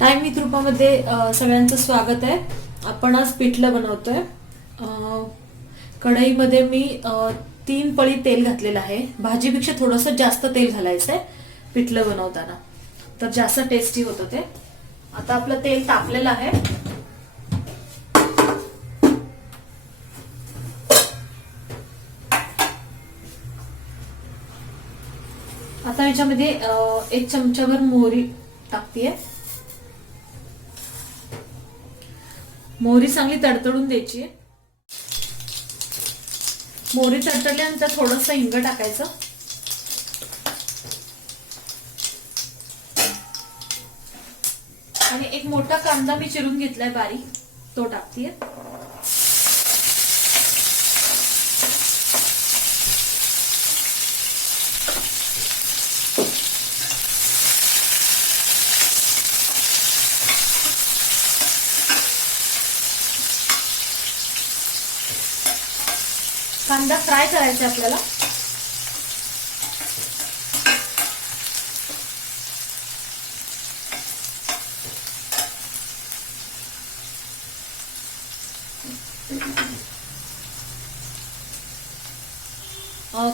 Time with रूपामध्ये सगळ्यांचं स्वागत आहे. आपण आज पिठलं बनवतोय. कढईमध्ये मी तीन पळी तेल घातलेलं आहे. भाजीपेक्षा थोडंसं जास्त तेल घालायचंय पिठलं बनवताना. तर जास्त टेस्टी होतं ते. आता आपलं तेल तापलेलं आहे. आता याच्यामध्ये एक चमचाभर मोहरी टाकतीये. मोहरी चांगली तडतडून द्यायची. मोहरी तडतडल्यानंतर थोडंसं हिंग टाकायचं. आणि एक मोठा कांदा मी चिरून घेतलाय बारीक तो टाकतीये. कांदा फ्राय करायचा आहे आपल्याला.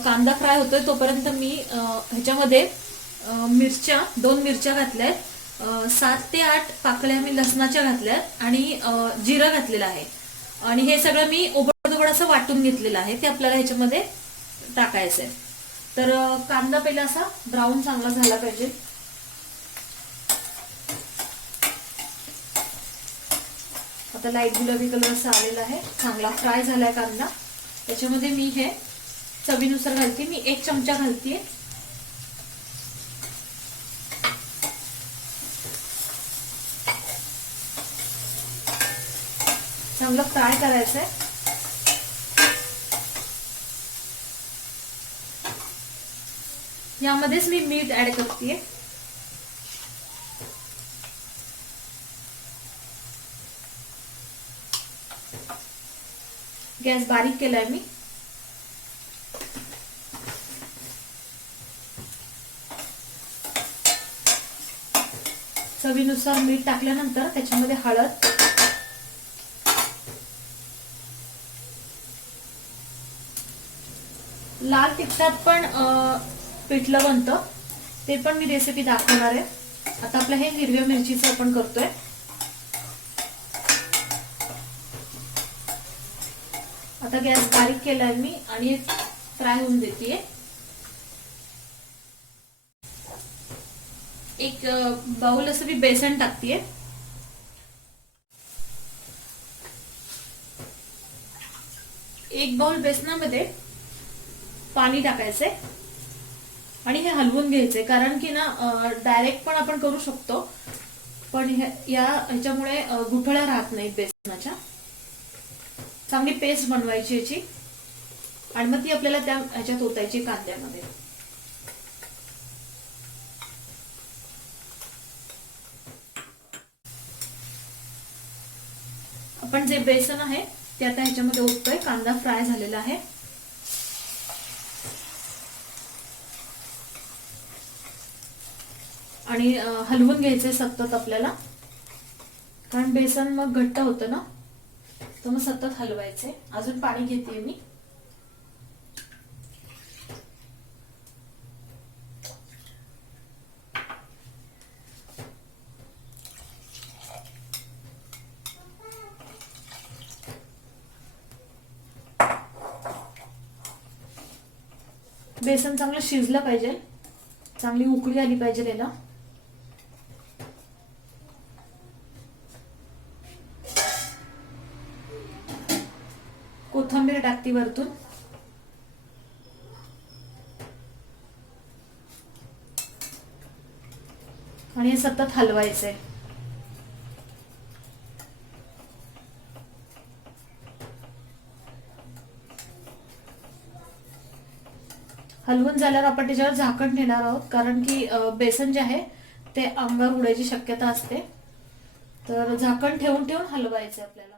कांदा फ्राय होतोय तोपर्यंत मी ह्याच्यामध्ये मिरच्या दोन मिरच्या घातल्या आहेत. सात ते आठ पाकळ्या मी लसणाच्या घातल्यात आणि जिरं घातलेलं आहे. आणि हे सगळं मी ओबड असं वाटून घेतलेलं आहे. ते आपल्याला ह्याच्यामध्ये टाकायचं आहे. तर कांदा पहिला असा ब्राऊन चांगला झाला पाहिजे. आता लाइट गुलाबी कलर असा आलेला आहे. चांगला फ्राय झालाय कांदा. त्याच्यामध्ये मी हे चवीनुसार घालते. मी एक चमचा घालते. चांगलं फ्राय करायचंय. यामध्येच मी मीठ ऍड करते गॅस बारीक केलाय मी. चवीनुसार मीठ टाकल्यानंतर त्याच्यामध्ये हळद लाल तिखटात पण पिठलं बनतं. ते पण मी रेसिपी दाखवणार आहे. आता आपलं हे हिरव्या मिरचीचं आपण करतोय. आता गॅस बारीक केलाय मी आणि फ्राय होऊन देते एक बाउल असं मी बेसन टाकते एक बाउल बेसनामध्ये पाणी टाकायचंय आणि हे हलवून घ्यायचंय कारण की ना डायरेक्ट पण आपण करू शकतो पण या ह्याच्यामुळे गुठळ्या राहत नाहीत बेसनाच्या. चांगली पेस्ट बनवायची याची आणि मग ती आपल्याला त्या ह्याच्यात ओतायची कांद्यामध्ये. आपण जे बेसन आहे ते आता ह्याच्यामध्ये ओततोय. कांदा फ्राय झालेला आहे. आणि हलवून घ्यायचे सतत आपल्याला. कारण बेसन मग घट्ट होतं ना? तर मग सतत हलवायचे अजून पाणी घेते मी. बेसन चांगलं शिजलं पाहिजे. चांगली उकळी आली पाहिजे त्याला. कोथंबीर टाकती वरतून. आणि हे सतत हलवायचंय. हलवून झाल्यावर आपण त्याच्यावर झाकण ठेवणार आहोत कारण की बेसन जे आहे ते अंगावर उडायची शक्यता असते. तर झाकण ठेवून ठेवून हलवायचे आपल्याला.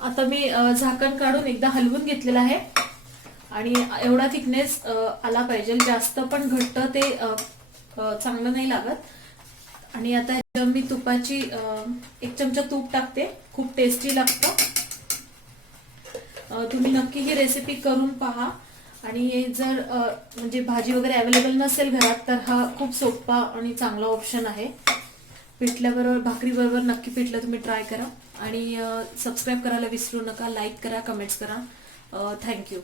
आता मी झाकण काढून एकदा हलवून घेतलेलं आहे. आणि एवढा थिकनेस आला पाहिजे. जास्त पण घट्ट ते चांगलं नाही लागत. आणि आता मी तुपाची एक चमचा तूप टाकते. खूप टेस्टी लागतं. तुम्ही नक्की ही रेसिपी करून पहा. आणि जर म्हणजे भाजी वगैरे अवेलेबल नसेल घरात तर हा खूप सोपा आणि चांगला ऑप्शन आहे. पिठल्याबरोबर भाकरीबरोबर नक्की पिठलं तुम्ही ट्राय करा. आणि सबस्क्राईब करायला विसरू नका लाईक करा कमेंट्स करा. थँक्यू